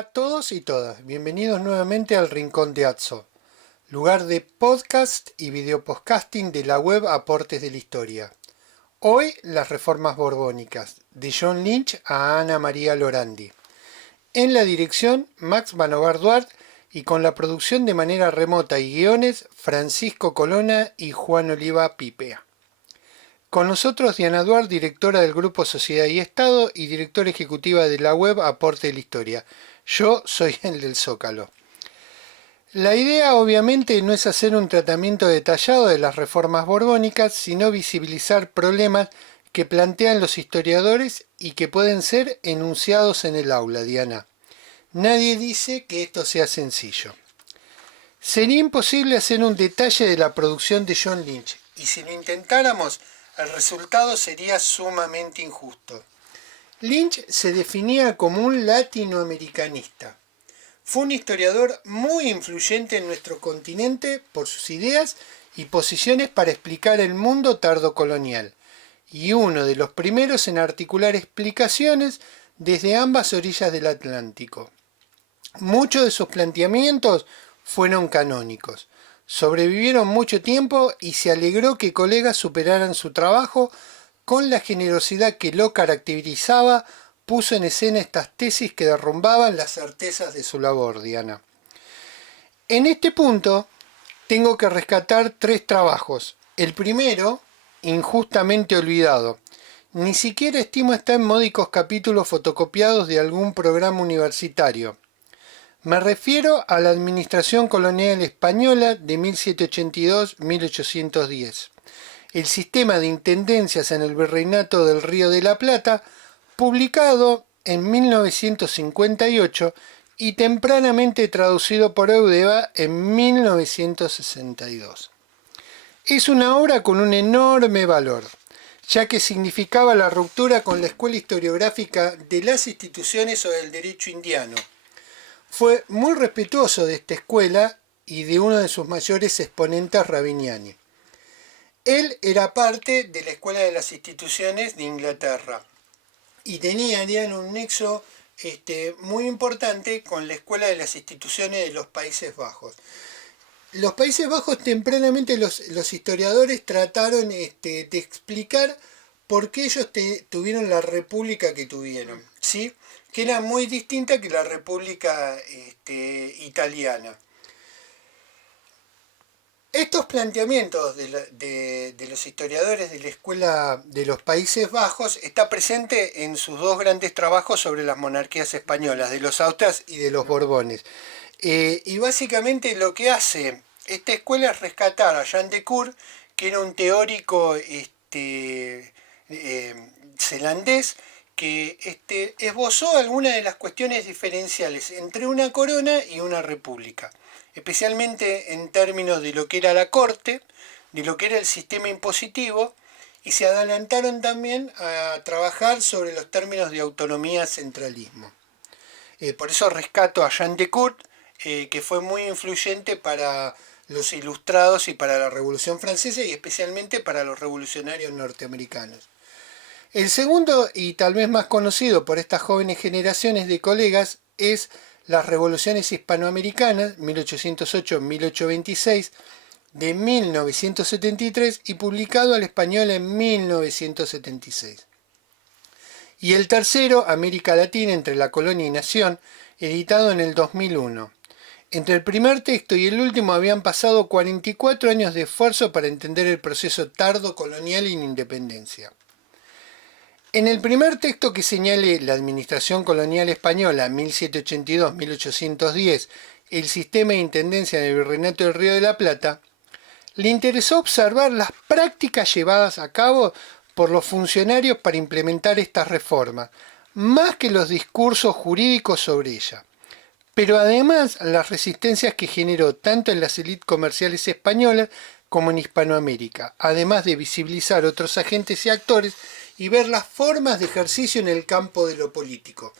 Hola a todos y todas, bienvenidos nuevamente al Rincón de Atso, lugar de podcast y videopodcasting de la web Aportes de la Historia. Hoy las reformas borbónicas, de John Lynch a Ana María Lorandi. En la dirección, Max Manovar Duarte y con la producción de manera remota y guiones, Francisco Colonna y Juan Oliva Pipea. Con nosotros Diana Duarte, directora del Grupo Sociedad y Estado y directora ejecutiva de la web Aporte de la Historia. Yo soy el del Zócalo. La idea obviamente no es hacer un tratamiento detallado de las reformas borbónicas, sino visibilizar problemas que plantean los historiadores y que pueden ser enunciados en el aula, Diana. Nadie dice que esto sea sencillo. Sería imposible hacer un detalle de la producción de John Lynch, y si lo intentáramos, el resultado sería sumamente injusto. Lynch se definía como un latinoamericanista. Fue un historiador muy influyente en nuestro continente por sus ideas y posiciones para explicar el mundo tardocolonial, y uno de los primeros en articular explicaciones desde ambas orillas del Atlántico. Muchos de sus planteamientos fueron canónicos. Sobrevivieron mucho tiempo y se alegró que colegas superaran su trabajo con la generosidad que lo caracterizaba. Puso en escena estas tesis que derrumbaban las certezas de su labor, Diana. En este punto tengo que rescatar tres trabajos. El primero, injustamente olvidado. Ni siquiera estimo está en módicos capítulos fotocopiados de algún programa universitario. Me refiero a la Administración Colonial Española de 1782-1810, el sistema de intendencias en el Virreinato del Río de la Plata, publicado en 1958 y tempranamente traducido por Eudeva en 1962. Es una obra con un enorme valor, ya que significaba la ruptura con la escuela historiográfica de las instituciones o del derecho indiano. Fue muy respetuoso de esta escuela y de uno de sus mayores exponentes, Rabiniani. Él era parte de la escuela de las instituciones de Inglaterra y tenía un nexo muy importante con la escuela de las instituciones de los Países Bajos. Los Países Bajos tempranamente los historiadores trataron de explicar por qué ellos tuvieron la república que tuvieron, ¿sí? Que era muy distinta que la república italiana. Estos planteamientos de los historiadores de la escuela de los Países Bajos está presente en sus dos grandes trabajos sobre las monarquías españolas, de los Austras y de los Borbones. Y básicamente lo que hace esta escuela es rescatar a Jean de Cour, que era un teórico zelandés, que esbozó algunas de las cuestiones diferenciales entre una corona y una república, especialmente en términos de lo que era la corte, de lo que era el sistema impositivo, y se adelantaron también a trabajar sobre los términos de autonomía centralismo. Por eso rescato a Jean de Cour, que fue muy influyente para los ilustrados y para la Revolución Francesa y especialmente para los revolucionarios norteamericanos. El segundo, y tal vez más conocido por estas jóvenes generaciones de colegas, es las revoluciones hispanoamericanas, 1808-1826, de 1973 y publicado al español en 1976. Y el tercero, América Latina entre la colonia y nación, editado en el 2001. Entre el primer texto y el último habían pasado 44 años de esfuerzo para entender el proceso tardo colonial y la independencia. En el primer texto que señale la Administración Colonial Española 1782-1810, el sistema de intendencia en el Virreinato del Río de la Plata, le interesó observar las prácticas llevadas a cabo por los funcionarios para implementar estas reformas, más que los discursos jurídicos sobre ella. Pero además las resistencias que generó tanto en las élites comerciales españolas como en Hispanoamérica, además de visibilizar otros agentes y actores y ver las formas de ejercicio en el campo de lo político.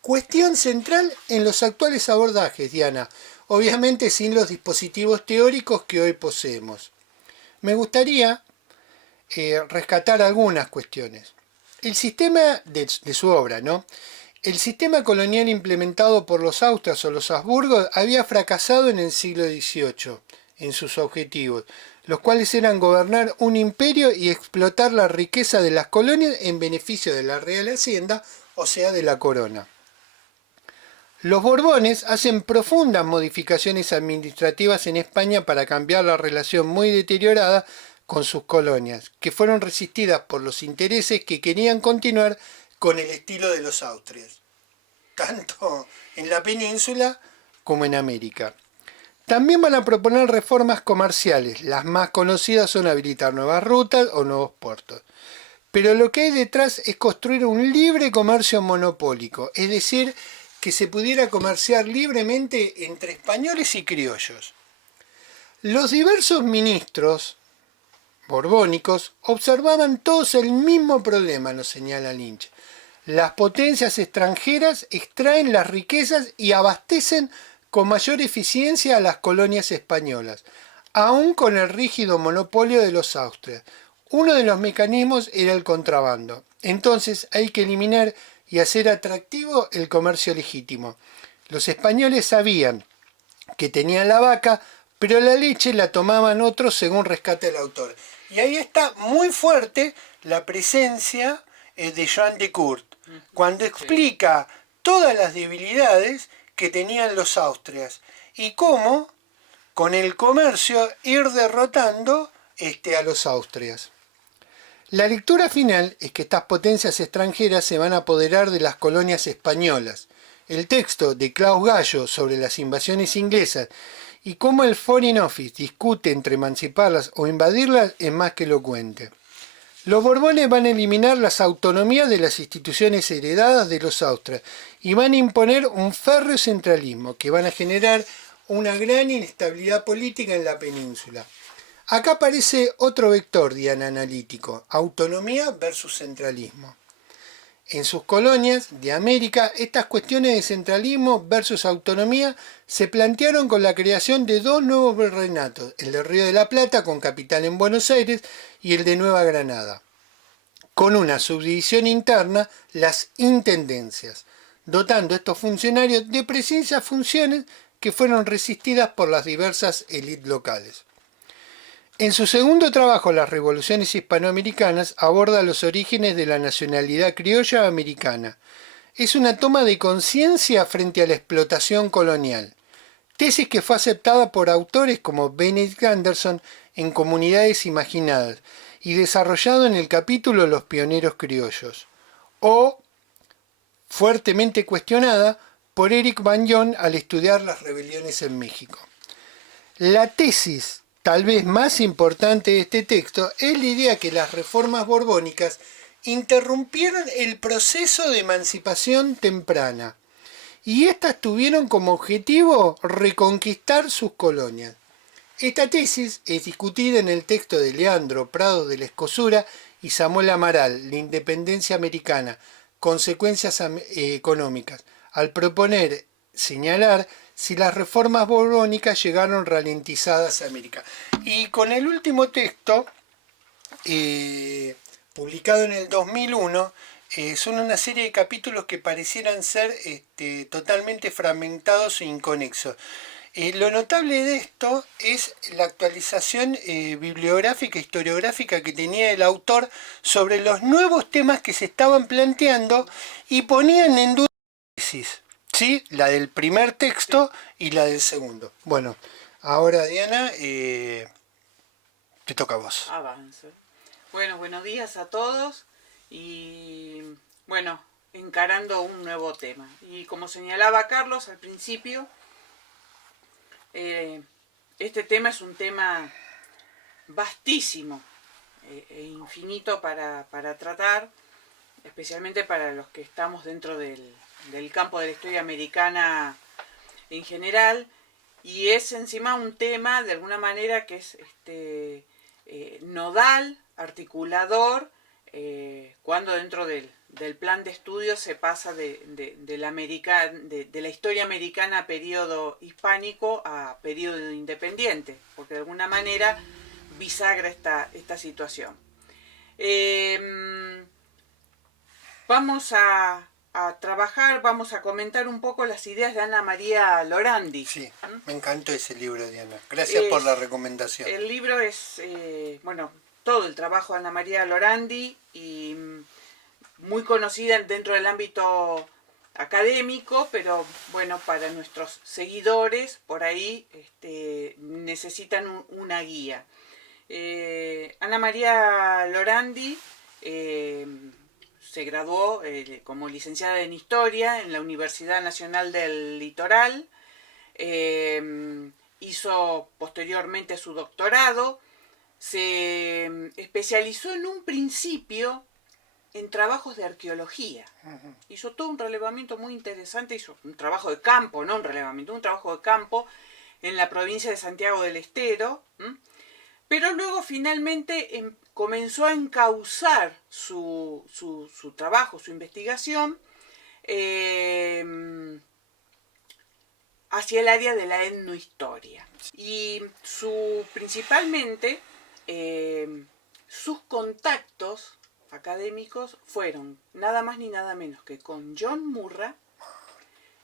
Cuestión central en los actuales abordajes, Diana, obviamente sin los dispositivos teóricos que hoy poseemos. Me gustaría rescatar algunas cuestiones. El sistema de su obra, ¿no? El sistema colonial implementado por los austrias o los Habsburgos había fracasado en el siglo XVIII en sus objetivos, los cuales eran gobernar un imperio y explotar la riqueza de las colonias en beneficio de la Real Hacienda, o sea, de la corona. Los Borbones hacen profundas modificaciones administrativas en España para cambiar la relación muy deteriorada con sus colonias, que fueron resistidas por los intereses que querían continuar con el estilo de los austrias, tanto en la península como en América. También van a proponer reformas comerciales. Las más conocidas son habilitar nuevas rutas o nuevos puertos. Pero lo que hay detrás es construir un libre comercio monopólico, es decir, que se pudiera comerciar libremente entre españoles y criollos. Los diversos ministros borbónicos observaban todos el mismo problema, nos señala Lynch. Las potencias extranjeras extraen las riquezas y abastecen con mayor eficiencia a las colonias españolas, aun con el rígido monopolio de los austrias. Uno de los mecanismos era el contrabando. Entonces hay que eliminar y hacer atractivo el comercio legítimo. Los españoles sabían que tenían la vaca, pero la leche la tomaban otros según rescata el autor. Y ahí está muy fuerte la presencia de Jean de Court, cuando explica todas las debilidades que tenían los austrias y cómo con el comercio ir derrotando a los austrias. La lectura final es que estas potencias extranjeras se van a apoderar de las colonias españolas. El texto de Klaus Gallo sobre las invasiones inglesas y cómo el Foreign Office discute entre emanciparlas o invadirlas es más que elocuente. Los Borbones van a eliminar las autonomías de las instituciones heredadas de los austrias y van a imponer un férreo centralismo que van a generar una gran inestabilidad política en la península. Acá aparece otro vector, Diana, analítico, autonomía versus centralismo. En sus colonias de América, estas cuestiones de centralismo versus autonomía se plantearon con la creación de dos nuevos virreinatos, el de Río de la Plata, con capital en Buenos Aires, y el de Nueva Granada, con una subdivisión interna, las intendencias, dotando a estos funcionarios de precisas funciones que fueron resistidas por las diversas élites locales. En su segundo trabajo, Las revoluciones hispanoamericanas, aborda los orígenes de la nacionalidad criolla americana. Es una toma de conciencia frente a la explotación colonial, tesis que fue aceptada por autores como Benedict Anderson en Comunidades Imaginadas y desarrollado en el capítulo Los pioneros criollos, o fuertemente cuestionada por Eric Bañón al estudiar las rebeliones en México. La tesis tal vez más importante de este texto es la idea que las reformas borbónicas interrumpieron el proceso de emancipación temprana y éstas tuvieron como objetivo reconquistar sus colonias. Esta tesis es discutida en el texto de Leandro Prado de la Escosura y Samuel Amaral, La independencia americana, consecuencias económicas, al proponer señalar si las reformas borbónicas llegaron ralentizadas a América. Y con el último texto, publicado en el 2001, son una serie de capítulos que parecieran ser totalmente fragmentados e inconexos. Lo notable de esto es la actualización bibliográfica e historiográfica que tenía el autor sobre los nuevos temas que se estaban planteando y ponían en duda la tesis, ¿sí? La del primer texto y la del segundo. Bueno, ahora Diana, te toca a vos. Avance. Bueno, buenos días a todos y bueno, encarando un nuevo tema. Y como señalaba Carlos al principio, este tema es un tema vastísimo e infinito para tratar, especialmente para los que estamos dentro del campo de la historia americana en general, y es encima un tema de alguna manera que es nodal, articulador, cuando dentro del plan de estudio se pasa de la historia americana a periodo hispánico a periodo independiente, porque de alguna manera bisagra esta situación. Vamos a a trabajar, vamos a comentar un poco las ideas de Ana María Lorandi. Sí, me encantó ese libro, Diana. Gracias por la recomendación. El libro es, todo el trabajo de Ana María Lorandi y muy conocida dentro del ámbito académico, pero bueno, para nuestros seguidores por ahí necesitan una guía. Ana María Lorandi se graduó como licenciada en Historia en la Universidad Nacional del Litoral, hizo posteriormente su doctorado, se especializó en un principio en trabajos de arqueología. Hizo todo un relevamiento muy interesante, hizo un trabajo de campo, no un relevamiento, un trabajo de campo en la provincia de Santiago del Estero, pero luego finalmente comenzó a encauzar su trabajo, su investigación, hacia el área de la etnohistoria. Y principalmente sus contactos académicos fueron nada más ni nada menos que con John Murra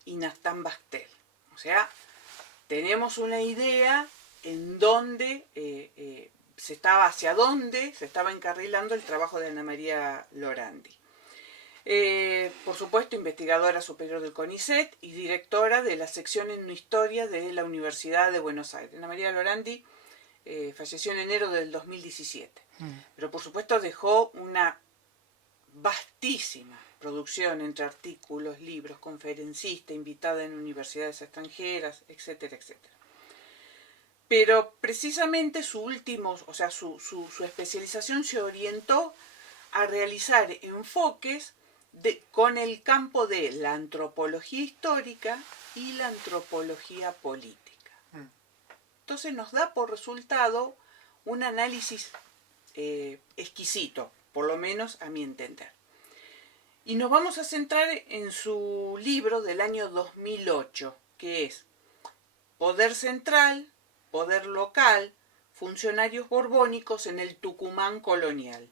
y Nathan Bastel. O sea, tenemos una idea en dónde hacia dónde se estaba encarrilando el trabajo de Ana María Lorandi. Por supuesto, investigadora superior del CONICET y directora de la sección en Historia de la Universidad de Buenos Aires. Ana María Lorandi falleció en enero del 2017, pero por supuesto dejó una vastísima producción entre artículos, libros, conferencista, invitada en universidades extranjeras, etcétera, etcétera. Pero precisamente su especialización se orientó a realizar enfoques con el campo de la antropología histórica y la antropología política. Entonces nos da por resultado un análisis exquisito, por lo menos a mi entender. Y nos vamos a centrar en su libro del año 2008, que es Poder Central, Poder Local, Funcionarios Borbónicos en el Tucumán Colonial.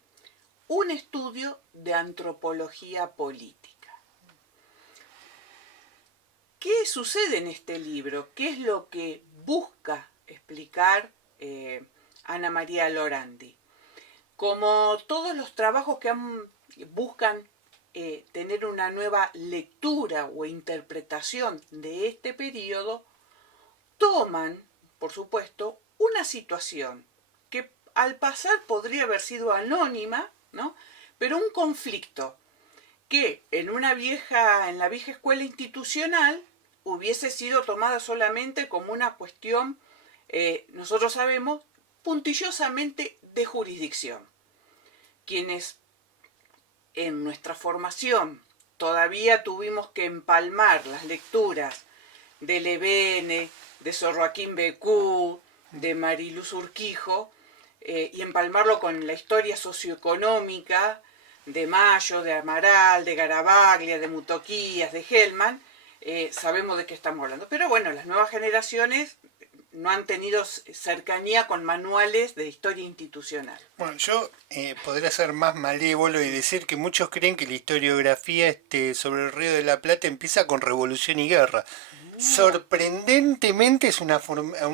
Un estudio de antropología política. ¿Qué sucede en este libro? ¿Qué es lo que busca explicar Ana María Lorandi? Como todos los trabajos que buscan tener una nueva lectura o interpretación de este periodo, toman, por supuesto, una situación que al pasar podría haber sido anónima, ¿no? Pero un conflicto que en la vieja escuela institucional hubiese sido tomada solamente como una cuestión, nosotros sabemos, puntillosamente de jurisdicción. Quienes en nuestra formación todavía tuvimos que empalmar las lecturas de Levene, de Sor Joaquín Becú, de Mariluz Urquijo, y empalmarlo con la historia socioeconómica de Mayo, de Amaral, de Garavaglia, de Mutoquías, de Hellman, sabemos de qué estamos hablando. Pero bueno, las nuevas generaciones no han tenido cercanía con manuales de historia institucional. Bueno, yo podría ser más malévolo y decir que muchos creen que la historiografía sobre el Río de la Plata empieza con revolución y guerra. Sorprendentemente es una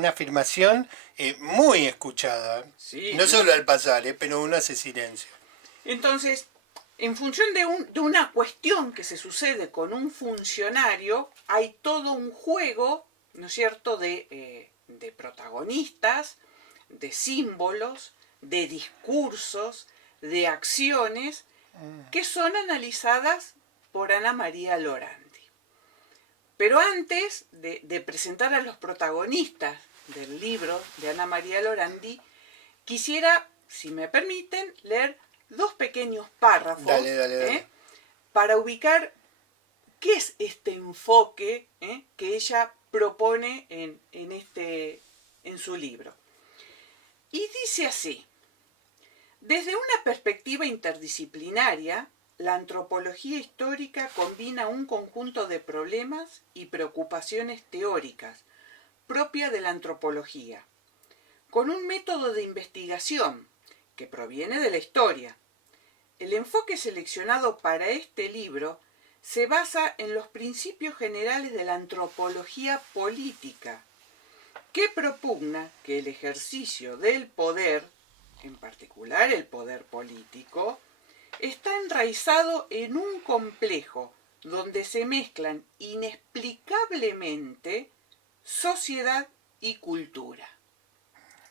afirmación muy escuchada. Sí, no solo al pasar, pero uno hace silencio. Entonces, en función de una cuestión que se sucede con un funcionario, hay todo un juego, ¿no es cierto?, de protagonistas, de símbolos, de discursos, de acciones que son analizadas por Ana María Lorandi. Pero antes de presentar a los protagonistas del libro de Ana María Lorandi, quisiera, si me permiten, leer 2 pequeños párrafos. Dale. Para ubicar qué es este enfoque que ella propone en su libro. Y dice así: desde una perspectiva interdisciplinaria, la antropología histórica combina un conjunto de problemas y preocupaciones teóricas propia de la antropología, con un método de investigación que proviene de la historia. El enfoque seleccionado para este libro se basa en los principios generales de la antropología política, que propugna que el ejercicio del poder, en particular el poder político, está enraizado en un complejo donde se mezclan inexplicablemente sociedad y cultura.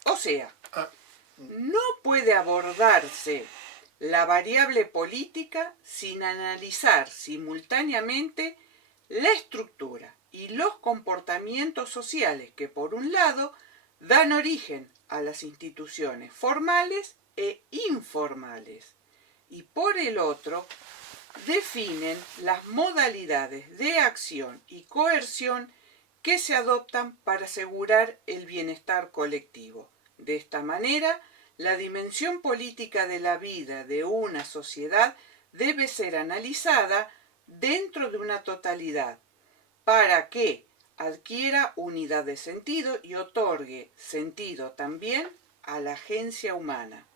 O sea, no puede abordarse la variable política sin analizar simultáneamente la estructura y los comportamientos sociales que, por un lado, dan origen a las instituciones formales e informales, y por el otro, definen las modalidades de acción y coerción que se adoptan para asegurar el bienestar colectivo. De esta manera, la dimensión política de la vida de una sociedad debe ser analizada dentro de una totalidad para que adquiera unidad de sentido y otorgue sentido también a la agencia humana.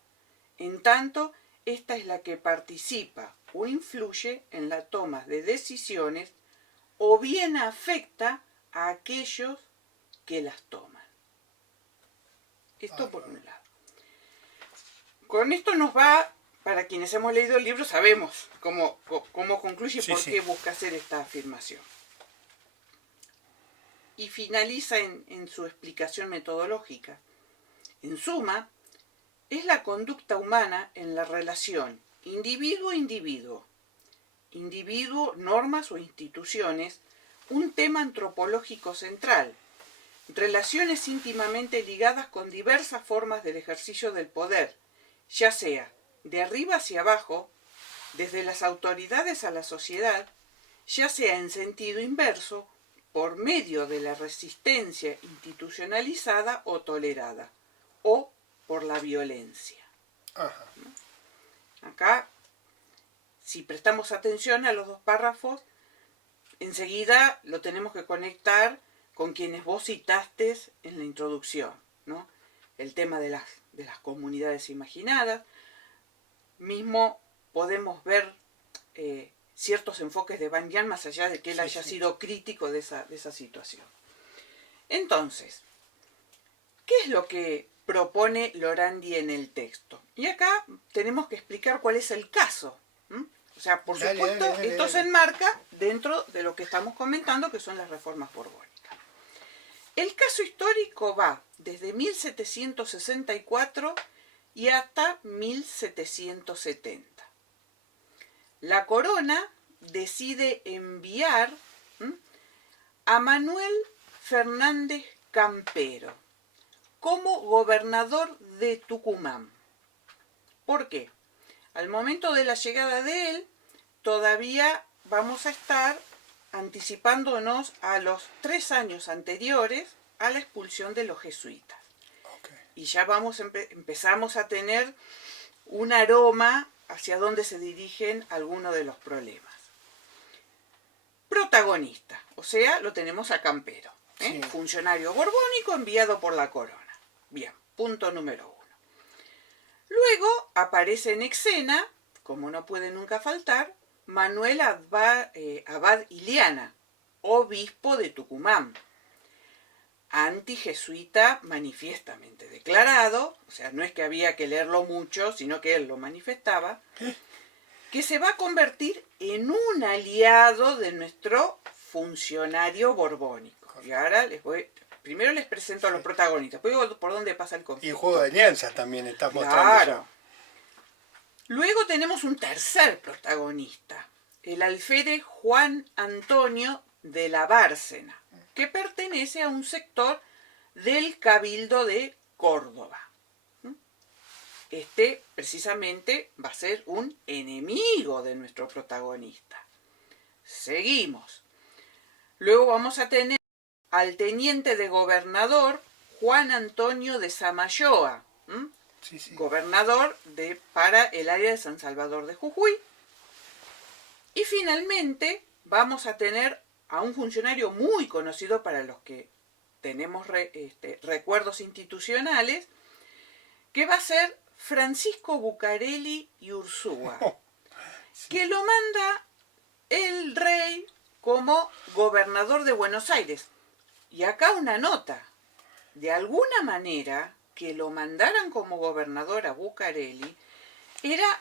En tanto, esta es la que participa o influye en la toma de decisiones o bien afecta a aquellos que las toman. Esto por un lado. Con esto nos va, para quienes hemos leído el libro, sabemos cómo concluye y por qué busca hacer esta afirmación. Y finaliza en su explicación metodológica. En suma, es la conducta humana en la relación individuo-individuo, individuo, normas o instituciones, un tema antropológico central, relaciones íntimamente ligadas con diversas formas del ejercicio del poder, ya sea de arriba hacia abajo, desde las autoridades a la sociedad, ya sea en sentido inverso, por medio de la resistencia institucionalizada o tolerada, o por la violencia. Ajá. Acá, si prestamos atención a los dos párrafos, enseguida lo tenemos que conectar con quienes vos citaste en la introducción, ¿no? El tema de las comunidades imaginadas. Mismo podemos ver ciertos enfoques de Banyan, más allá de que él haya sido crítico de esa situación. Entonces, ¿qué es lo que propone Lorandi en el texto? Y acá tenemos que explicar cuál es el caso. O sea, por supuesto, esto se enmarca dentro de lo que estamos comentando, que son las reformas borbónicas. El caso histórico va desde 1764 y hasta 1770. La corona decide enviar a Manuel Fernández Campero como gobernador de Tucumán. ¿Por qué? Al momento de la llegada de él, todavía vamos a estar anticipándonos a los 3 años anteriores a la expulsión de los jesuitas. Okay. Y ya empezamos a tener un aroma hacia dónde se dirigen algunos de los problemas. Protagonista, o sea, lo tenemos a Campero, funcionario borbónico enviado por la corona. Bien, punto número 1. Luego aparece en escena, como no puede nunca faltar, Manuel Abad Iliana, obispo de Tucumán, antijesuita manifiestamente declarado, o sea, no es que había que leerlo mucho, sino que él lo manifestaba, que se va a convertir en un aliado de nuestro funcionario borbónico. Y ahora primero les presento a los protagonistas, luego por dónde pasa el conflicto. Y Juego de Alianzas también está mostrando. Claro. Luego tenemos un tercer protagonista, el alférez Juan Antonio de la Bárcena, que pertenece a un sector del Cabildo de Córdoba. Este, precisamente, va a ser un enemigo de nuestro protagonista. Seguimos. Luego vamos a tener al teniente de gobernador Juan Antonio de Samayoa, gobernador para el área de San Salvador de Jujuy. Y finalmente vamos a tener a un funcionario muy conocido para los que tenemos recuerdos institucionales, que va a ser Francisco Bucareli y Ursúa, que lo manda el rey como gobernador de Buenos Aires. Y acá una nota. De alguna manera, que lo mandaran como gobernador a Bucareli era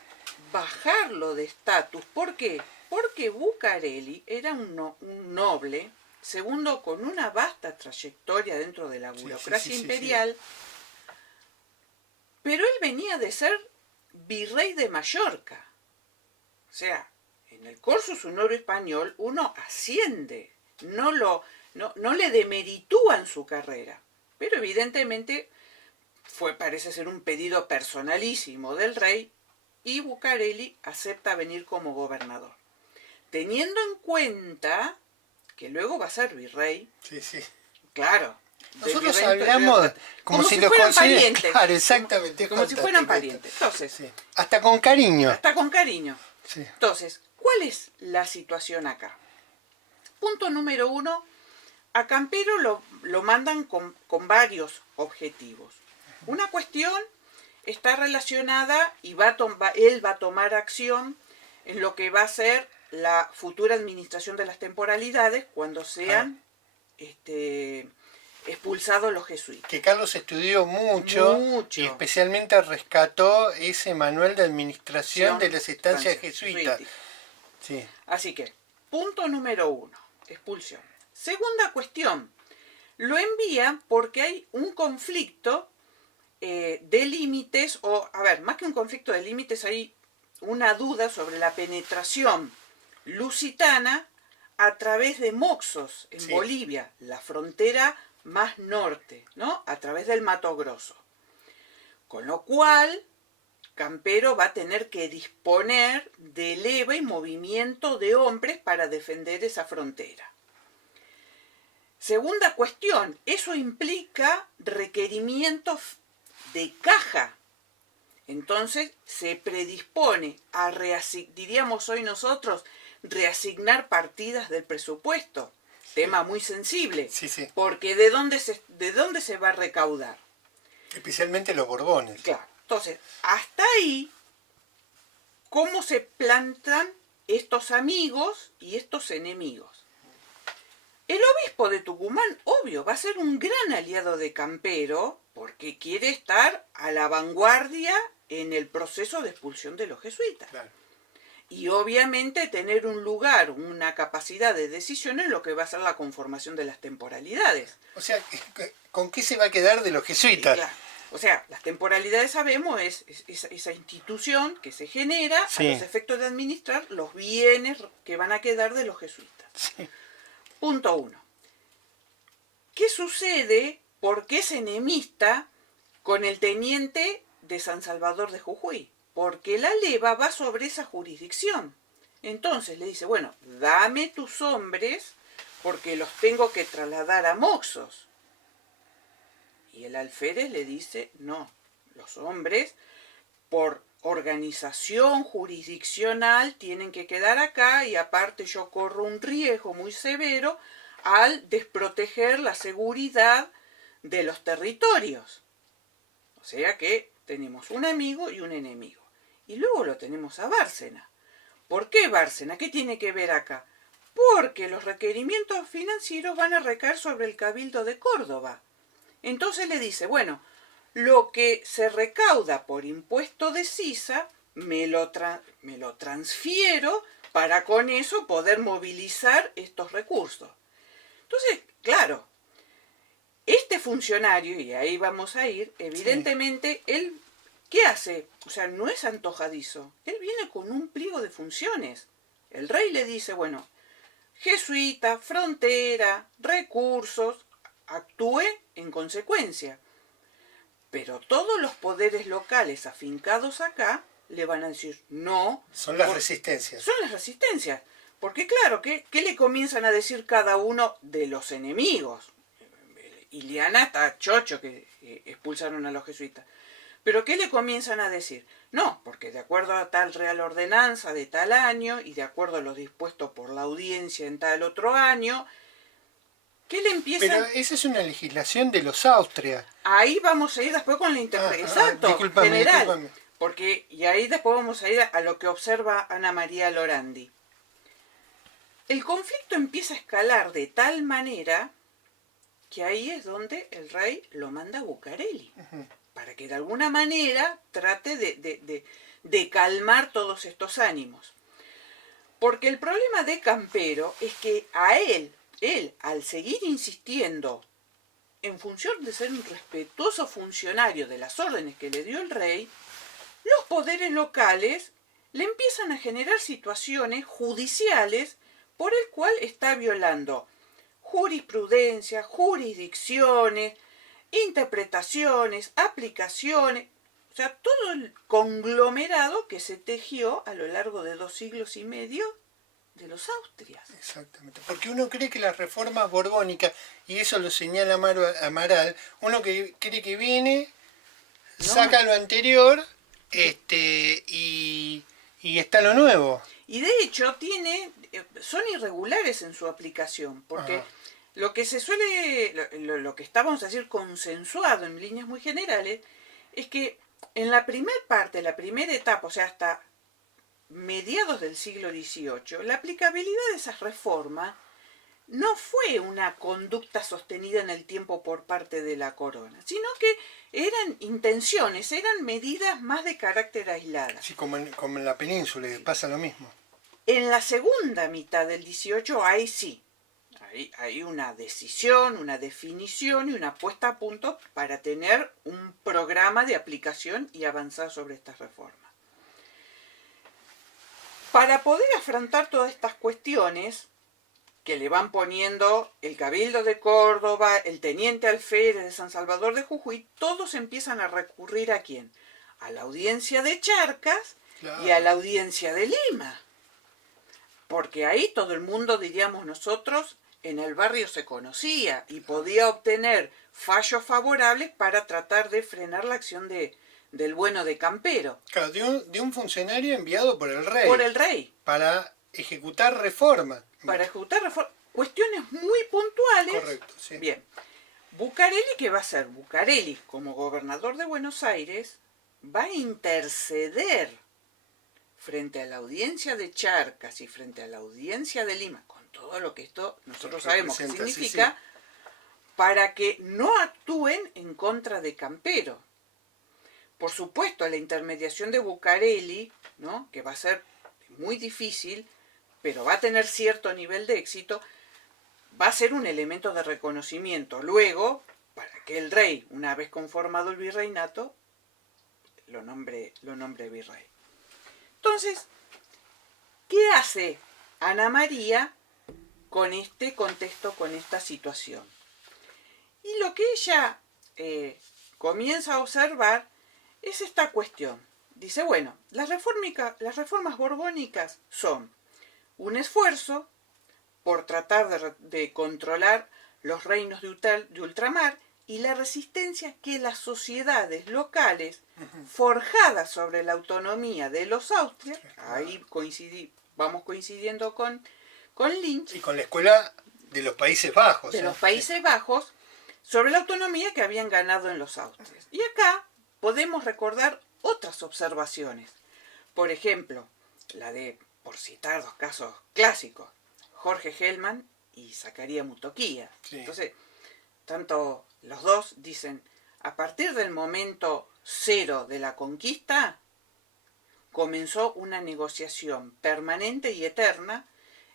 bajarlo de estatus. ¿Por qué? Porque Bucareli era un noble, segundo, con una vasta trayectoria dentro de la burocracia imperial, pero él venía de ser virrey de Mallorca. O sea, en el cursus honoris español uno asciende, no le demeritúan su carrera, pero evidentemente parece ser un pedido personalísimo del rey y Bucareli acepta venir como gobernador. Teniendo en cuenta que luego va a ser virrey. Sí, sí. Claro. Nosotros hablamos como si fueran parientes. Claro, exactamente. Como si fueran parientes. Entonces, sí. Hasta con cariño. Hasta con cariño. Sí. Entonces, ¿cuál es la situación acá? Punto número 1. A Campero lo mandan con varios objetivos. Una cuestión está relacionada y él va a tomar acción en lo que va a ser la futura administración de las temporalidades cuando sean expulsados los jesuitas. Que Carlos estudió mucho. Y especialmente rescató ese manual de administración de las estancias jesuitas. Sí. Así que, punto número 1, expulsión. Segunda cuestión, lo envía porque hay un conflicto de límites, más que un conflicto de límites, hay una duda sobre la penetración lusitana a través de Moxos, en Bolivia, la frontera más norte, ¿no? A través del Mato Grosso. Con lo cual, Campero va a tener que disponer de leva y movimiento de hombres para defender esa frontera. Segunda cuestión, eso implica requerimientos de caja. Entonces se predispone a diríamos hoy nosotros, reasignar partidas del presupuesto. Tema muy sensible. Sí, sí. Porque ¿de dónde se va a recaudar? Especialmente los Borbones. Claro. Entonces, hasta ahí, ¿cómo se plantan estos amigos y estos enemigos? El obispo de Tucumán, obvio, va a ser un gran aliado de Campero porque quiere estar a la vanguardia en el proceso de expulsión de los jesuitas. Claro. Y obviamente tener un lugar, una capacidad de decisión en lo que va a ser la conformación de las temporalidades. O sea, ¿con qué se va a quedar de los jesuitas? Claro. O sea, las temporalidades, sabemos, es esa institución que se genera a los efectos de administrar los bienes que van a quedar de los jesuitas. Sí. Punto 1. ¿Qué sucede? ¿Por qué es enemista con el teniente de San Salvador de Jujuy? Porque la leva va sobre esa jurisdicción. Entonces le dice, bueno, dame tus hombres porque los tengo que trasladar a Moxos. Y el alférez le dice, no, los hombres por organización jurisdiccional tienen que quedar acá y aparte yo corro un riesgo muy severo al desproteger la seguridad de los territorios. O sea que tenemos un amigo y un enemigo. Y luego lo tenemos a Bárcena. ¿Por qué Bárcena? ¿Qué tiene que ver acá? Porque los requerimientos financieros van a recaer sobre el Cabildo de Córdoba. Entonces le dice, bueno, lo que se recauda por impuesto de sisa, me lo transfiero para con eso poder movilizar estos recursos. Entonces, claro, este funcionario, y ahí vamos a ir, evidentemente, él, ¿qué hace? O sea, no es antojadizo. Él viene con un pliego de funciones. El rey le dice, bueno, jesuita, frontera, recursos, actúe en consecuencia. Pero todos los poderes locales afincados acá le van a decir no. Son las resistencias. Son las resistencias. Porque claro, ¿qué le comienzan a decir cada uno de los enemigos? Iliana está chocho que expulsaron a los jesuitas. Pero ¿qué le comienzan a decir? No, porque de acuerdo a tal real ordenanza de tal año y de acuerdo a lo dispuesto por la audiencia en tal otro año, ¿qué le empiezan? Pero esa es una legislación de los Austria. Ahí vamos a ir después con la interpretación. Exacto, general. Discúlpame. Porque, y ahí después vamos a ir a lo que observa Ana María Lorandi. el conflicto empieza a escalar de tal manera que ahí es donde el rey lo manda a Bucareli, para que de alguna manera trate de calmar todos estos ánimos. Porque el problema de Campero es que a él, al seguir insistiendo en función de ser un respetuoso funcionario de las órdenes que le dio el rey, los poderes locales le empiezan a generar situaciones judiciales por el cual está violando jurisprudencia, jurisdicciones, interpretaciones, aplicaciones, o sea, todo el conglomerado que se tejió a lo largo de 2 siglos y medio de los Austrias. Exactamente, porque uno cree que las reformas borbónicas, y eso lo señala Amaral, uno que cree que viene, saca lo anterior y está lo nuevo. Y de hecho son irregulares en su aplicación, porque lo que se suele, lo que está, vamos a decir, consensuado en líneas muy generales, es que en la primera parte, la primera etapa, o sea, hasta mediados del siglo XVIII, la aplicabilidad de esas reformas no fue una conducta sostenida en el tiempo por parte de la corona, sino que eran intenciones, eran medidas más de carácter aislado. Sí, como en la península pasa lo mismo. En la segunda mitad del XVIII, ahí sí, hay una decisión, una definición y una puesta a punto para tener un programa de aplicación y avanzar sobre estas reformas. Para poder afrontar todas estas cuestiones que le van poniendo el Cabildo de Córdoba, el Teniente Alférez de San Salvador de Jujuy, todos empiezan a recurrir ¿a quién? A la audiencia de Charcas, claro, y a la audiencia de Lima. Porque ahí todo el mundo, diríamos nosotros, en el barrio se conocía y podía obtener fallos favorables para tratar de frenar la acción del bueno de Campero. Claro, de un funcionario enviado por el rey. Por el rey. Para ejecutar reformas. Para ejecutar reformas. Cuestiones muy puntuales. Correcto, sí. Bien. Bucareli, ¿qué va a hacer? Bucareli, como gobernador de Buenos Aires, va a interceder frente a la audiencia de Charcas y frente a la audiencia de Lima, con todo lo que esto nosotros sabemos que significa, sí, para que no actúen en contra de Campero. Por supuesto, la intermediación de Bucareli, ¿no?, que va a ser muy difícil, pero va a tener cierto nivel de éxito, va a ser un elemento de reconocimiento. Luego, para que el rey, una vez conformado el virreinato, lo nombre virrey. Entonces, ¿qué hace Ana María con este contexto, con esta situación? Y lo que ella comienza a observar es esta cuestión. Dice, bueno, las reformas borbónicas son un esfuerzo por tratar de controlar los reinos de ultramar y la resistencia que las sociedades locales, forjadas sobre la autonomía de los Austrias, ahí vamos coincidiendo con Lynch. Y con la escuela de los Países Bajos. De los Países Bajos, sobre la autonomía que habían ganado en los Austrias. Y acá podemos recordar otras observaciones. Por ejemplo, la de, por citar 2 casos clásicos, Jorge Hellman y Zacarías Mutoquía. Sí. Entonces, tanto los dos dicen, a partir del momento 0 de la conquista, comenzó una negociación permanente y eterna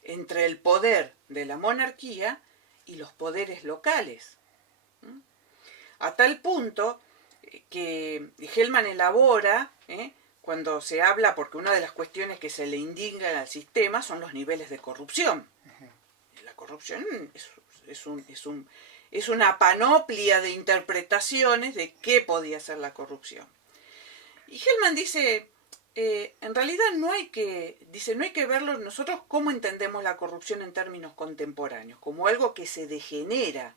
entre el poder de la monarquía y los poderes locales. A tal punto que Hellman elabora, cuando se habla, porque una de las cuestiones que se le indignan al sistema son los niveles de corrupción. La corrupción es una panoplia de interpretaciones de qué podía ser la corrupción. Y Hellman dice, en realidad no hay que verlo nosotros cómo entendemos la corrupción en términos contemporáneos, como algo que se degenera,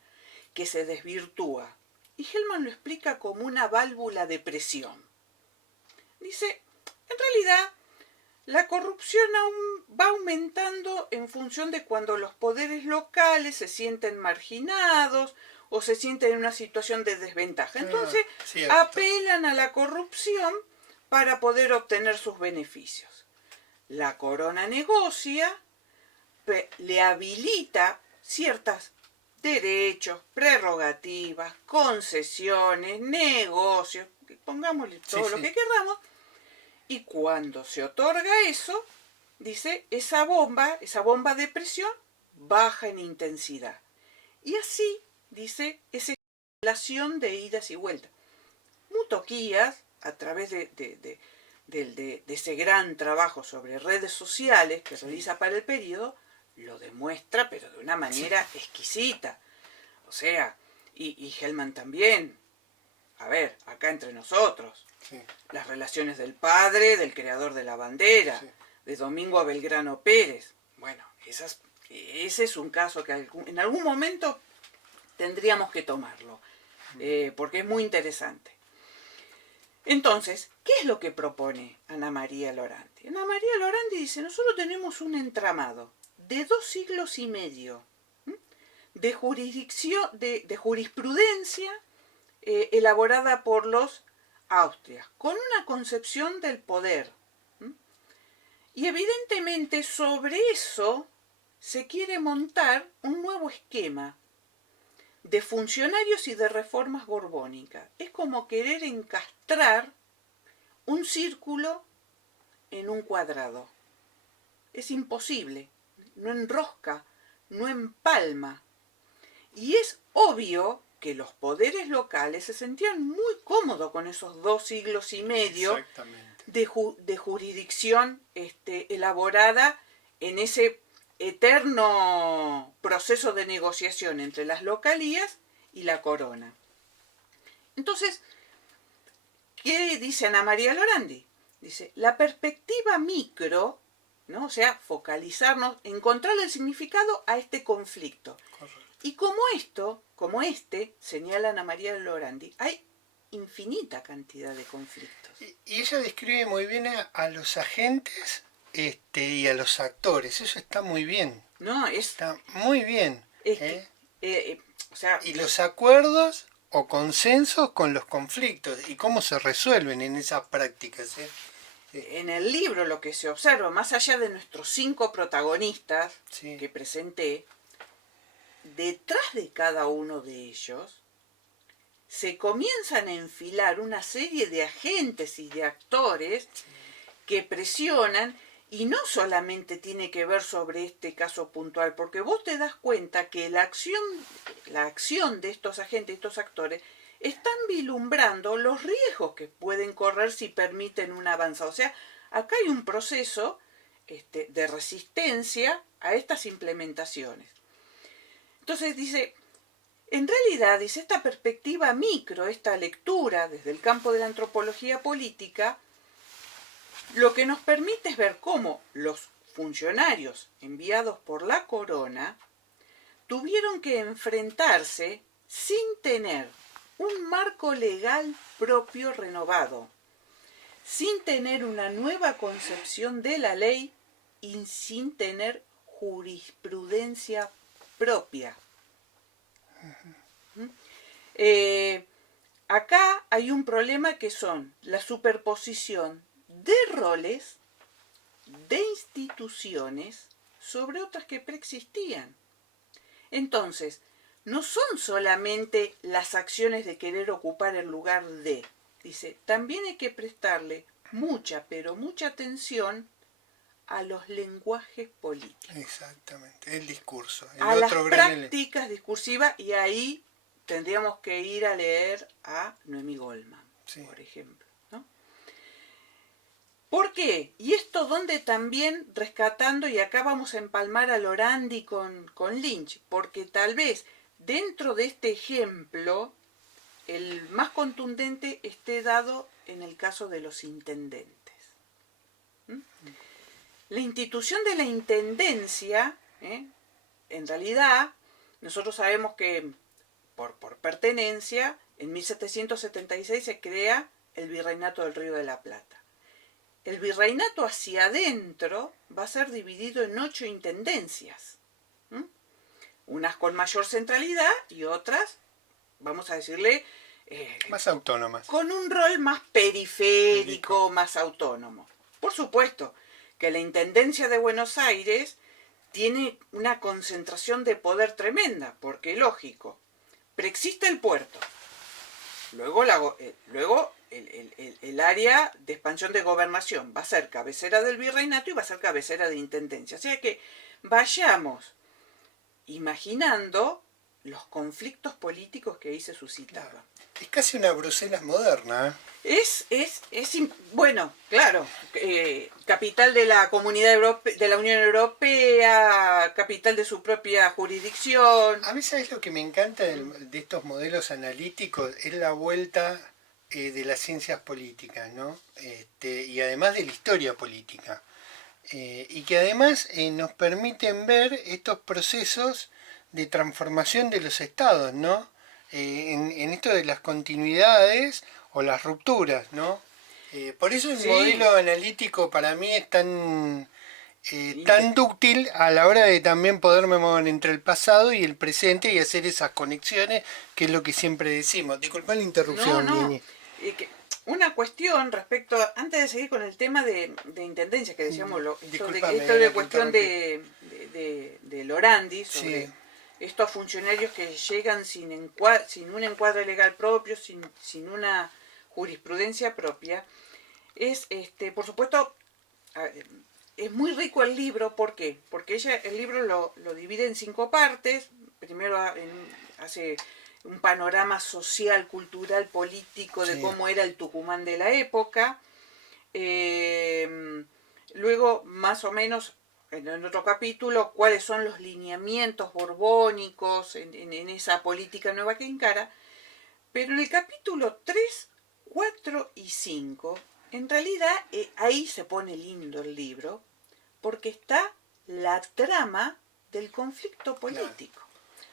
que se desvirtúa. Y Hellman lo explica como una válvula de presión. Dice, en realidad, la corrupción va aumentando en función de cuando los poderes locales se sienten marginados o se sienten en una situación de desventaja. Entonces, apelan a la corrupción para poder obtener sus beneficios. La corona negocia, le habilita ciertos derechos, prerrogativas, concesiones, negocios, pongámosle todo lo que queramos, y cuando se otorga eso, dice, esa bomba de presión baja en intensidad. Y así, dice, esa relación de idas y vueltas. Mutoquías, a través de ese gran trabajo sobre redes sociales que realiza para el periodo, lo demuestra, pero de una manera exquisita. O sea, y Hellman también. A ver, acá entre nosotros. Las relaciones del padre, del creador de la bandera, de Domingo Belgrano Pérez. Bueno, ese es un caso que en algún momento tendríamos que tomarlo, porque es muy interesante. Entonces, ¿qué es lo que propone Ana María Lorandi? Ana María Lorandi dice, nosotros tenemos un entramado de 2 siglos y medio de jurisdicción, de jurisprudencia elaborada por los Austrias, con una concepción del poder. Y evidentemente sobre eso se quiere montar un nuevo esquema de funcionarios y de reformas borbónicas. Es como querer encastrar un círculo en un cuadrado. Es imposible, no enrosca, no empalma. Y es obvio que los poderes locales se sentían muy cómodos con esos 2 siglos y medio de jurisdicción elaborada en ese eterno proceso de negociación entre las localías y la corona. Entonces, ¿qué dice Ana María Lorandi? Dice, la perspectiva micro, ¿no? O sea, focalizarnos, encontrar el significado a este conflicto. Correcto. Y como señala Ana María Lorandi, hay infinita cantidad de conflictos. Y ella describe muy bien a los agentes y a los actores. Eso está muy bien. No, está muy bien. O sea, y los acuerdos o consensos con los conflictos y cómo se resuelven en esas prácticas. En el libro lo que se observa, más allá de nuestros 5 protagonistas que presenté, detrás de cada uno de ellos se comienzan a enfilar una serie de agentes y de actores que presionan, y no solamente tiene que ver sobre este caso puntual, porque vos te das cuenta que la acción de estos agentes, estos actores, están vislumbrando los riesgos que pueden correr si permiten un avance. O sea, acá hay un proceso de resistencia a estas implementaciones. Entonces dice, en realidad, dice, esta perspectiva micro, esta lectura desde el campo de la antropología política, lo que nos permite es ver cómo los funcionarios enviados por la corona tuvieron que enfrentarse sin tener un marco legal propio renovado, sin tener una nueva concepción de la ley y sin tener jurisprudencia propia. Acá hay un problema que son la superposición de roles, de instituciones, sobre otras que preexistían. Entonces, no son solamente las acciones de querer ocupar el lugar de, dice, también hay que prestarle mucha, pero mucha atención a los lenguajes políticos. Exactamente, el discurso. A las prácticas discursivas, y ahí tendríamos que ir a leer a Noemí Goldman, por ejemplo. ¿Por qué? Y esto donde también rescatando, y acá vamos a empalmar a Lorandi con Lynch, porque tal vez dentro de este ejemplo el más contundente esté dado en el caso de los intendentes. La institución de la intendencia, en realidad, nosotros sabemos que por pertenencia, en 1776 se crea el Virreinato del Río de la Plata. El virreinato hacia adentro va a ser dividido en 8 intendencias. Unas con mayor centralidad y otras, vamos a decirle, más autónomas. Con un rol más periférico, más autónomo. Por supuesto que la Intendencia de Buenos Aires tiene una concentración de poder tremenda, porque lógico, preexiste el puerto, luego el área de expansión de gobernación va a ser cabecera del virreinato y va a ser cabecera de intendencia. O sea que vayamos imaginando los conflictos políticos que ahí se suscitaban. Es casi una Bruselas moderna. Bueno, claro, capital de la Comunidad de la Unión Europea, capital de su propia jurisdicción. A mí, ¿sabes lo que me encanta de estos modelos analíticos? Es la vuelta de las ciencias políticas, ¿no? Y además de la historia política. Y que además nos permiten ver estos procesos de transformación de los estados, ¿no? En esto de las continuidades o las rupturas, ¿no? Por eso el modelo analítico para mí es tan dúctil a la hora de también poderme mover entre el pasado y el presente y hacer esas conexiones, que es lo que siempre decimos. Disculpa la interrupción, Nini. Una cuestión respecto, antes de seguir con el tema de intendencia, que decíamos, esto de cuestión de Lorandi, sobre estos funcionarios que llegan sin un encuadre legal propio, sin una jurisprudencia propia, es, por supuesto, es muy rico el libro. ¿Por qué? Porque el libro lo divide en 5 partes. Primero hace un panorama social, cultural, político de cómo era el Tucumán de la época. Luego, más o menos, en otro capítulo, cuáles son los lineamientos borbónicos en esa política nueva que encara. Pero en el capítulo 3, 4 y 5, en realidad ahí se pone lindo el libro, porque está la trama del conflicto político,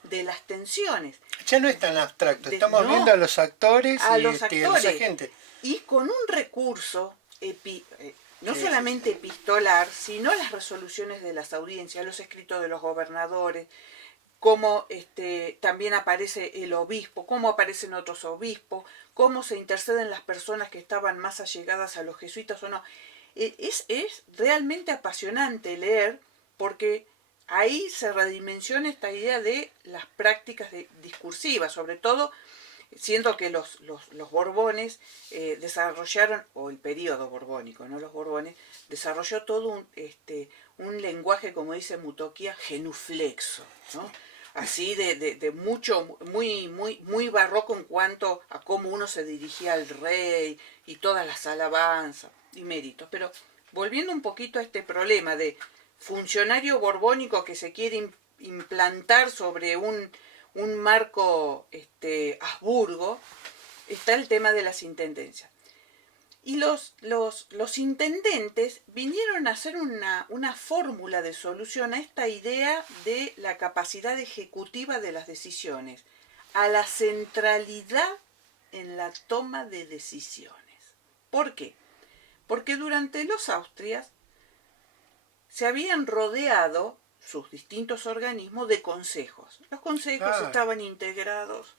de las tensiones. Ya no es tan abstracto, estamos viendo a los actores y a los agentes. Y con un recurso no solamente epistolar, sino las resoluciones de las audiencias, los escritos de los gobernadores, cómo también aparece el obispo, cómo aparecen otros obispos, cómo se interceden las personas que estaban más allegadas a los jesuitas o no. Es realmente apasionante leer, porque ahí se redimensiona esta idea de las prácticas discursivas, sobre todo siendo que los Borbones desarrollaron, o el periodo borbónico, no los Borbones, desarrolló todo un lenguaje, como dice Mutoquia, genuflexo, ¿no? Así de mucho, muy barroco en cuanto a cómo uno se dirigía al rey y todas las alabanzas y méritos. Pero volviendo un poquito a este problema de funcionario borbónico que se quiere implantar sobre un marco Habsburgo, está el tema de las intendencias. Y los intendentes vinieron a hacer una fórmula de solución a esta idea de la capacidad ejecutiva de las decisiones, a la centralidad en la toma de decisiones. ¿Por qué? Porque durante los Austrias se habían rodeado sus distintos organismos de consejos. Los consejos estaban integrados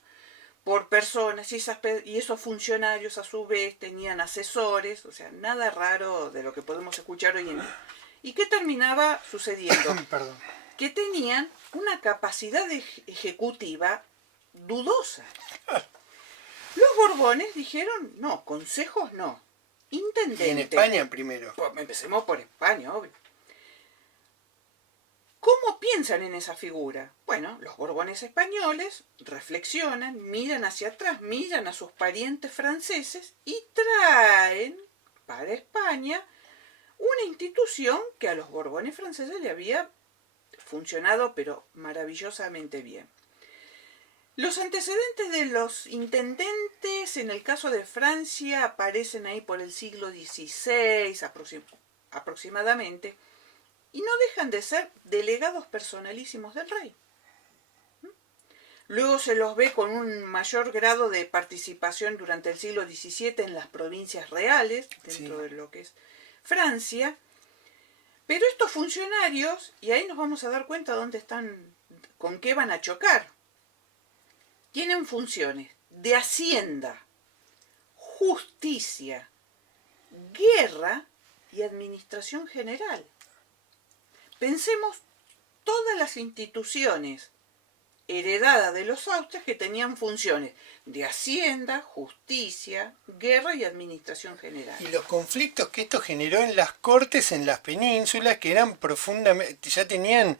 por personas y esos funcionarios a su vez tenían asesores, o sea, nada raro de lo que podemos escuchar hoy en día. ¿Y qué terminaba sucediendo? Que tenían una capacidad ejecutiva dudosa. Los Borbones dijeron, no, consejos no, intendente. ¿Y en España primero? Pues empecemos por España, obvio. ¿Cómo piensan en esa figura? Bueno, los Borbones españoles reflexionan, miran hacia atrás, miran a sus parientes franceses y traen para España una institución que a los Borbones franceses le había funcionado pero maravillosamente bien. Los antecedentes de los intendentes en el caso de Francia aparecen ahí por el siglo XVI aproximadamente, y no dejan de ser delegados personalísimos del rey. Luego se los ve con un mayor grado de participación durante el siglo XVII en las provincias reales, dentro de lo que es Francia. Pero estos funcionarios, y ahí nos vamos a dar cuenta dónde están, con qué van a chocar, tienen funciones de hacienda, justicia, guerra y administración general. Pensemos todas las instituciones heredadas de los Austrias que tenían funciones de hacienda, justicia, guerra y administración general. Y los conflictos que esto generó en las cortes en las penínsulas, que eran profundamente, ya tenían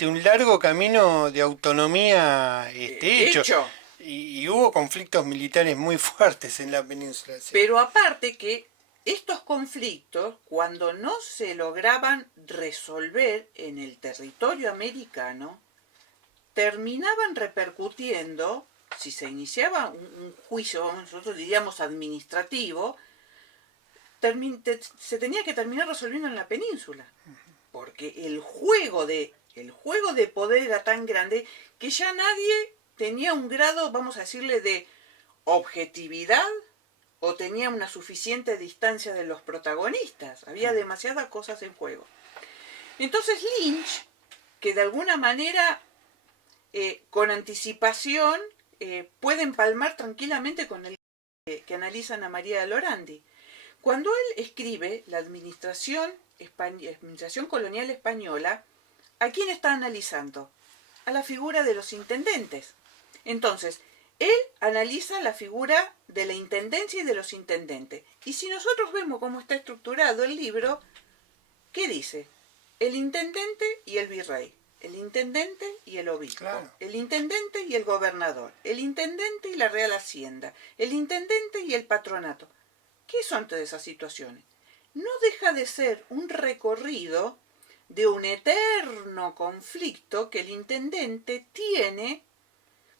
un largo camino de autonomía hecho. Y hubo conflictos militares muy fuertes en la península. Sí. Pero aparte que estos conflictos, cuando no se lograban resolver en el territorio americano, terminaban repercutiendo, si se iniciaba un juicio, nosotros diríamos administrativo, se tenía que terminar resolviendo en la península, porque el juego de poder era tan grande que ya nadie tenía un grado, vamos a decirle, de objetividad o tenía una suficiente distancia de los protagonistas. Había demasiadas cosas en juego. Entonces Lynch, que de alguna manera con anticipación puede empalmar tranquilamente con el que analiza Ana María Lorandi. Cuando él escribe la administración colonial española, ¿a quién está analizando? A la figura de los intendentes. Entonces, él analiza la figura de la intendencia y de los intendentes. Y si nosotros vemos cómo está estructurado el libro, ¿qué dice? El intendente y el virrey. El intendente y el obispo, claro. El intendente y el gobernador, el intendente y la Real Hacienda, el intendente y el patronato. ¿Qué son todas esas situaciones? No deja de ser un recorrido de un eterno conflicto que el intendente tiene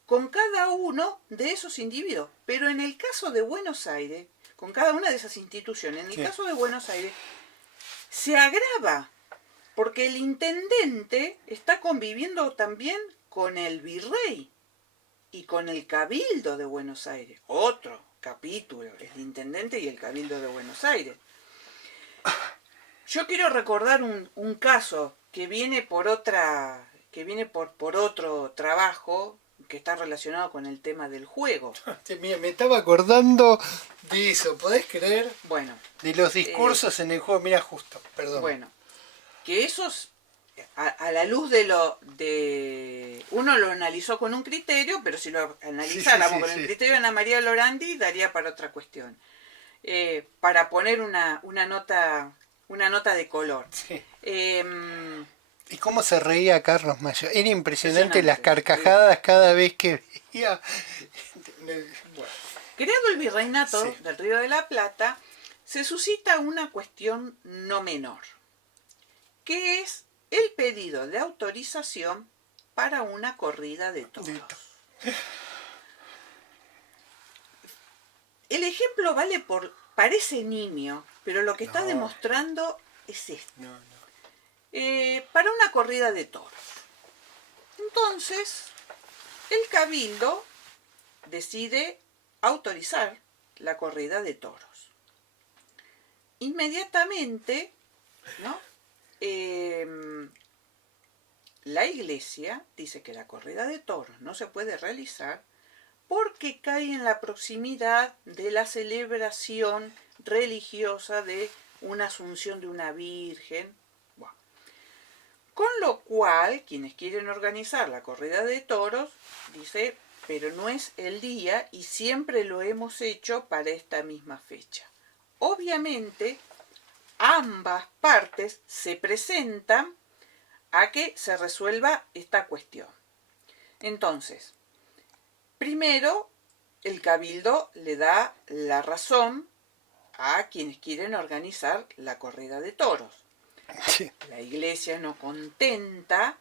con cada uno de esos individuos. Pero en el caso de Buenos Aires, con cada una de esas instituciones, en el caso de Buenos Aires, se agrava. Porque el intendente está conviviendo también con el virrey y con el cabildo de Buenos Aires. Otro capítulo, el intendente y el cabildo de Buenos Aires. Yo quiero recordar un caso que viene por otro trabajo que está relacionado con el tema del juego. Me estaba acordando de eso, ¿podés creer? Bueno. De los discursos en el juego, mira justo, perdón. Bueno. Que esos, a la luz de uno lo analizó con un criterio, pero si lo analizáramos con el criterio de Ana María Lorandi, daría para otra cuestión. Para poner una nota de color. Sí. ¿Y cómo se reía Carlos Mayo? Era impresionante las carcajadas cada vez que veía. Bueno. Creado el virreinato del Río de la Plata, se suscita una cuestión no menor, que es el pedido de autorización para una corrida de toros. El ejemplo parece nimio, pero lo que está demostrando es esto. Para una corrida de toros. Entonces, el cabildo decide autorizar la corrida de toros. Inmediatamente, ¿no? La iglesia dice que la corrida de toros no se puede realizar porque cae en la proximidad de la celebración religiosa de una asunción de una virgen. Bueno. Con lo cual, quienes quieren organizar la corrida de toros, dice, pero no es el día y siempre lo hemos hecho para esta misma fecha. Obviamente, ambas partes se presentan a que se resuelva esta cuestión. Entonces, primero, el cabildo le da la razón a quienes quieren organizar la corrida de toros. Sí. La iglesia, no contenta,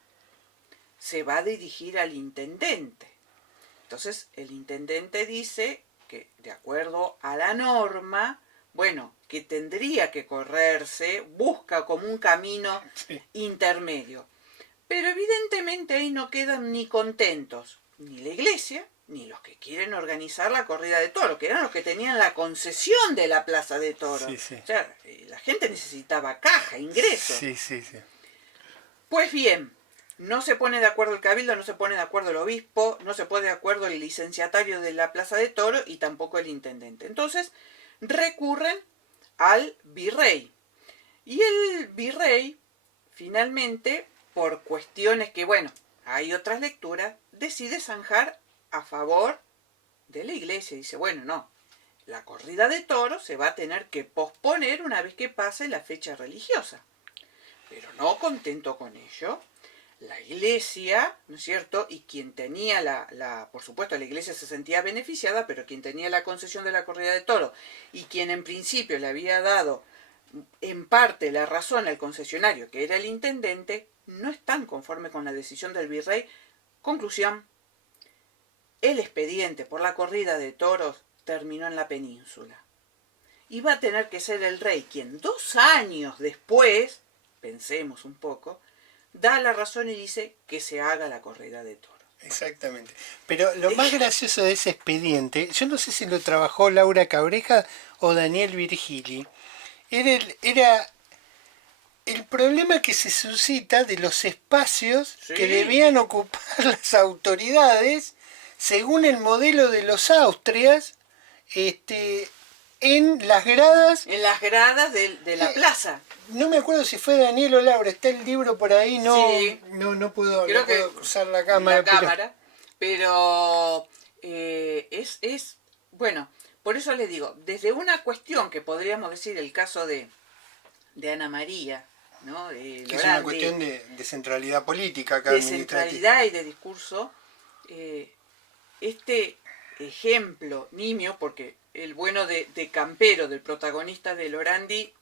se va a dirigir al intendente. Entonces, el intendente dice que, de acuerdo a la norma, bueno, que tendría que correrse, busca como un camino intermedio. Pero evidentemente ahí no quedan ni contentos, ni la iglesia, ni los que quieren organizar la corrida de toros, que eran los que tenían la concesión de la plaza de toros. Sí, sí. O sea, la gente necesitaba caja, ingresos. Sí, sí, sí. Pues bien, no se pone de acuerdo el cabildo, no se pone de acuerdo el obispo, no se pone de acuerdo el licenciatario de la plaza de toros y tampoco el intendente. Entonces, recurren al virrey. Y el virrey, finalmente, por cuestiones que, bueno, hay otras lecturas, decide zanjar a favor de la iglesia. Dice, bueno, no, la corrida de toros se va a tener que posponer una vez que pase la fecha religiosa. Pero no contento con ello, la iglesia, ¿no es cierto? Y quien tenía por supuesto, la iglesia se sentía beneficiada, pero quien tenía la concesión de la corrida de toros y quien en principio le había dado en parte la razón al concesionario, que era el intendente, no están conformes con la decisión del virrey. Conclusión, el expediente por la corrida de toros terminó en la península. Y va a tener que ser el rey quien 2 años después, pensemos un poco, da la razón y dice que se haga la corrida de toros. Exactamente. Pero lo más gracioso de ese expediente, yo no sé si lo trabajó Laura Cabreja o Daniel Virgili, era el problema que se suscita de los espacios que debían ocupar las autoridades según el modelo de los Austrias, en las gradas. En las gradas de la plaza. No me acuerdo si fue Daniel o Laura, está el libro por ahí, no puedo cruzar la cámara. Pero bueno, por eso les digo, desde una cuestión que podríamos decir el caso de Ana María, ¿no? Que es una cuestión de centralidad política acá. De centralidad y de discurso, este ejemplo nimio, porque el bueno de Campero, del protagonista de Lorandi,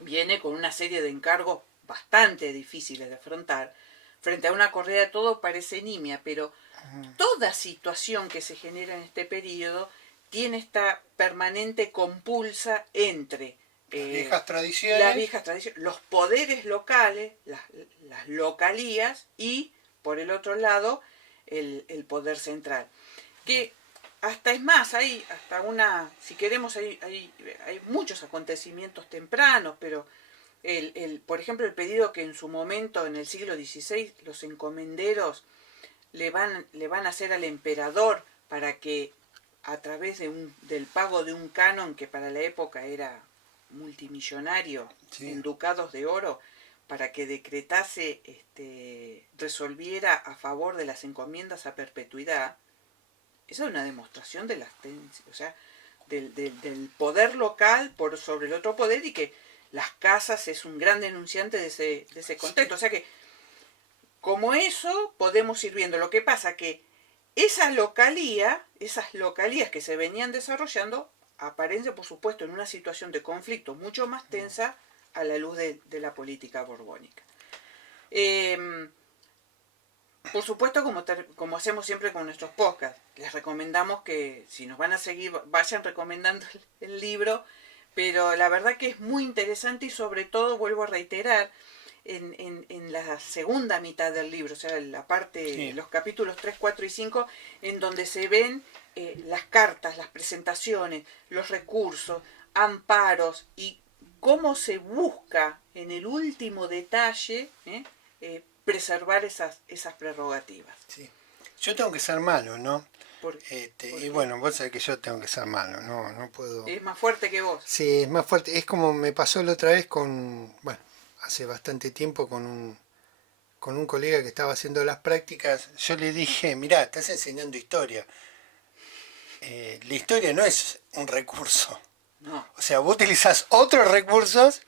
viene con una serie de encargos bastante difíciles de afrontar. Frente a una corrida de todo parece nimia, pero toda situación que se genera en este periodo tiene esta permanente compulsa entre las viejas tradiciones, los poderes locales, las localías y, por el otro lado, el poder central. Que hasta es más, si queremos, hay muchos acontecimientos tempranos, pero por ejemplo, el pedido que en su momento, en el siglo XVI, los encomenderos le van a hacer al emperador para que, a través del pago de un canon que para la época era multimillonario, en ducados de oro, para que decretase, resolviera a favor de las encomiendas a perpetuidad. Esa es una demostración de del poder local por sobre el otro poder, y que las casas es un gran denunciante de ese contexto. O sea que, como eso, podemos ir viendo. Lo que pasa que esas localías que se venían desarrollando, aparecen, por supuesto, en una situación de conflicto mucho más tensa a la luz de la política borbónica. Por supuesto, como hacemos siempre con nuestros podcasts, les recomendamos que, si nos van a seguir, vayan recomendando el libro, pero la verdad que es muy interesante, y sobre todo, vuelvo a reiterar, en la segunda mitad del libro, o sea, la parte, los capítulos 3, 4 y 5, en donde se ven las cartas, las presentaciones, los recursos, amparos, y cómo se busca en el último detalle preservar esas prerrogativas. Sí. Yo tengo que ser malo, ¿no? ¿Por y bueno, vos sabés que yo tengo que ser malo, no puedo. Es más fuerte que vos. Sí, es más fuerte. Es como me pasó la otra vez hace bastante tiempo con un colega que estaba haciendo las prácticas. Yo le dije, mirá, estás enseñando historia. La historia no es un recurso. No. O sea, vos utilizás otros recursos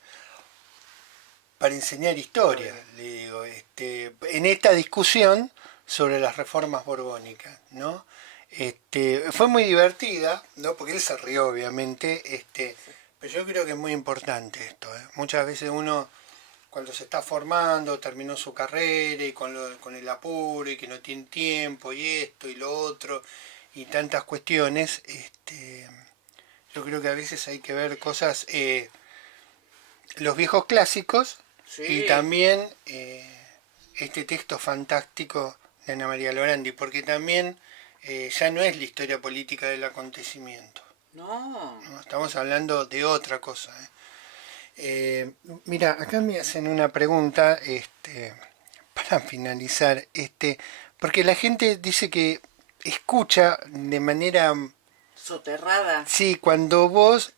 para enseñar historia, le digo, en esta discusión sobre las reformas borbónicas, ¿no? Fue muy divertida, ¿no? Porque él se rió, obviamente, pero yo creo que es muy importante esto, ¿eh? Muchas veces uno, cuando se está formando, terminó su carrera y con el apuro y que no tiene tiempo y esto y lo otro y tantas cuestiones, yo creo que a veces hay que ver cosas, los viejos clásicos, y también este texto fantástico de Ana María Lorandi, porque también ya no es la historia política del acontecimiento. No. Estamos hablando de otra cosa. Mira, acá me hacen una pregunta para finalizar, porque la gente dice que escucha de manera soterrada. Sí, cuando vos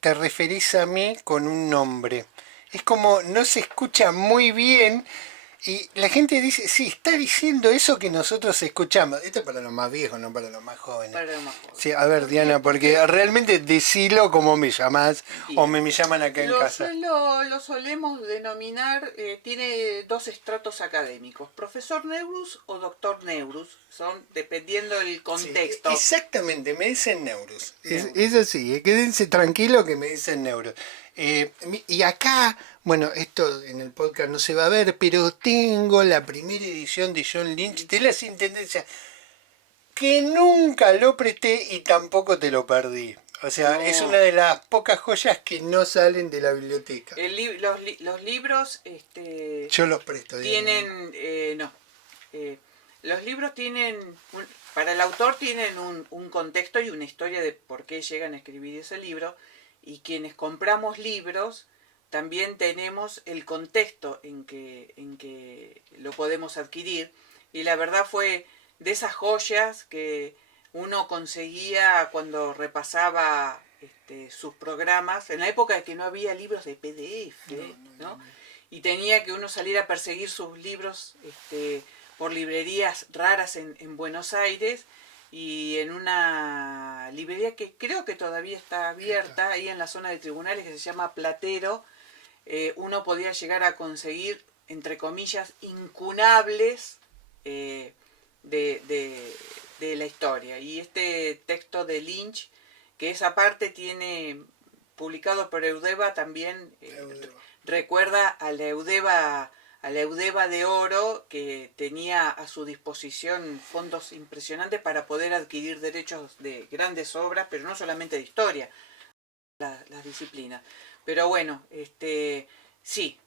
te referís a mí con un nombre. Es como no se escucha muy bien Y la gente dice, sí, está diciendo eso que nosotros escuchamos. Esto es para los más viejos, no para los más jóvenes. Para los más jóvenes. Sí, a ver, Diana, porque realmente decilo como me llamás o me llaman acá en casa. Lo solemos denominar, tiene dos estratos académicos, profesor Neurus o doctor Neurus, son dependiendo del contexto. Sí, exactamente, me dicen Neurus. Es así, quédense tranquilos que me dicen Neurus. Y acá, bueno, esto en el podcast no se va a ver, pero tengo la primera edición de John Lynch de las Intendencias, que nunca lo presté y tampoco te lo perdí. O sea, es una de las pocas joyas que no salen de la biblioteca. Los libros, yo los presto. Tienen, los libros tienen, para el autor tienen un contexto y una historia de por qué llegan a escribir ese libro, y quienes compramos libros también tenemos el contexto en que lo podemos adquirir, y la verdad fue de esas joyas que uno conseguía cuando repasaba sus programas, en la época de que no había libros de PDF, ¿no? Y tenía que uno salir a perseguir sus libros por librerías raras en Buenos Aires, y en una librería que creo que todavía está abierta, ahí en la zona de tribunales, que se llama Platero, uno podía llegar a conseguir, entre comillas, incunables de la historia. Y este texto de Lynch, que esa parte tiene publicado por Eudeva, también recuerda a la Eudeva de oro, que tenía a su disposición fondos impresionantes para poder adquirir derechos de grandes obras, pero no solamente de historia, las disciplinas. Pero bueno, sí,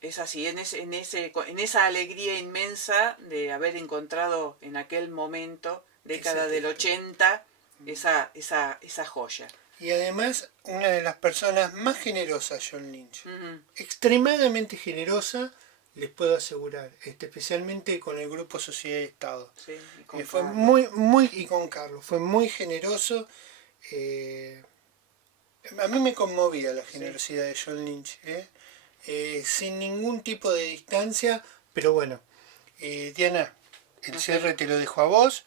es así, en esa alegría inmensa de haber encontrado en aquel momento, década del 80, esa joya. Y además, una de las personas más generosas, John Lynch. Extremadamente generosa, les puedo asegurar, especialmente con el grupo Sociedad y Estado. Sí, y con fue Carlos. y con Carlos, fue muy generoso. A mí me conmovía la generosidad de John Lynch, sin ningún tipo de distancia, pero bueno. Diana, el cierre te lo dejo a vos.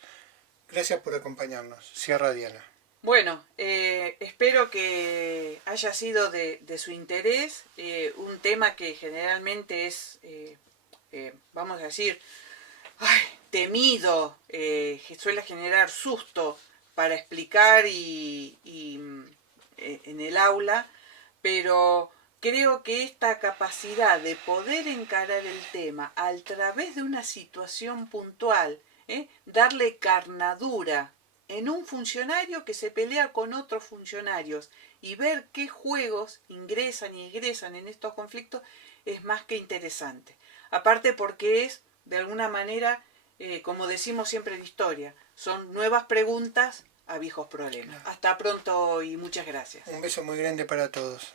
Gracias por acompañarnos. Cierra, Diana. Bueno, espero que haya sido de su interés, un tema que generalmente es, vamos a decir, temido, que suele generar susto para explicar en el aula, pero creo que esta capacidad de poder encarar el tema a través de una situación puntual, darle carnadura en un funcionario que se pelea con otros funcionarios y ver qué juegos ingresan y egresan en estos conflictos, es más que interesante. Aparte porque es, de alguna manera, como decimos siempre en historia, son nuevas preguntas a viejos problemas. Hasta pronto y muchas gracias. Un beso muy grande para todos.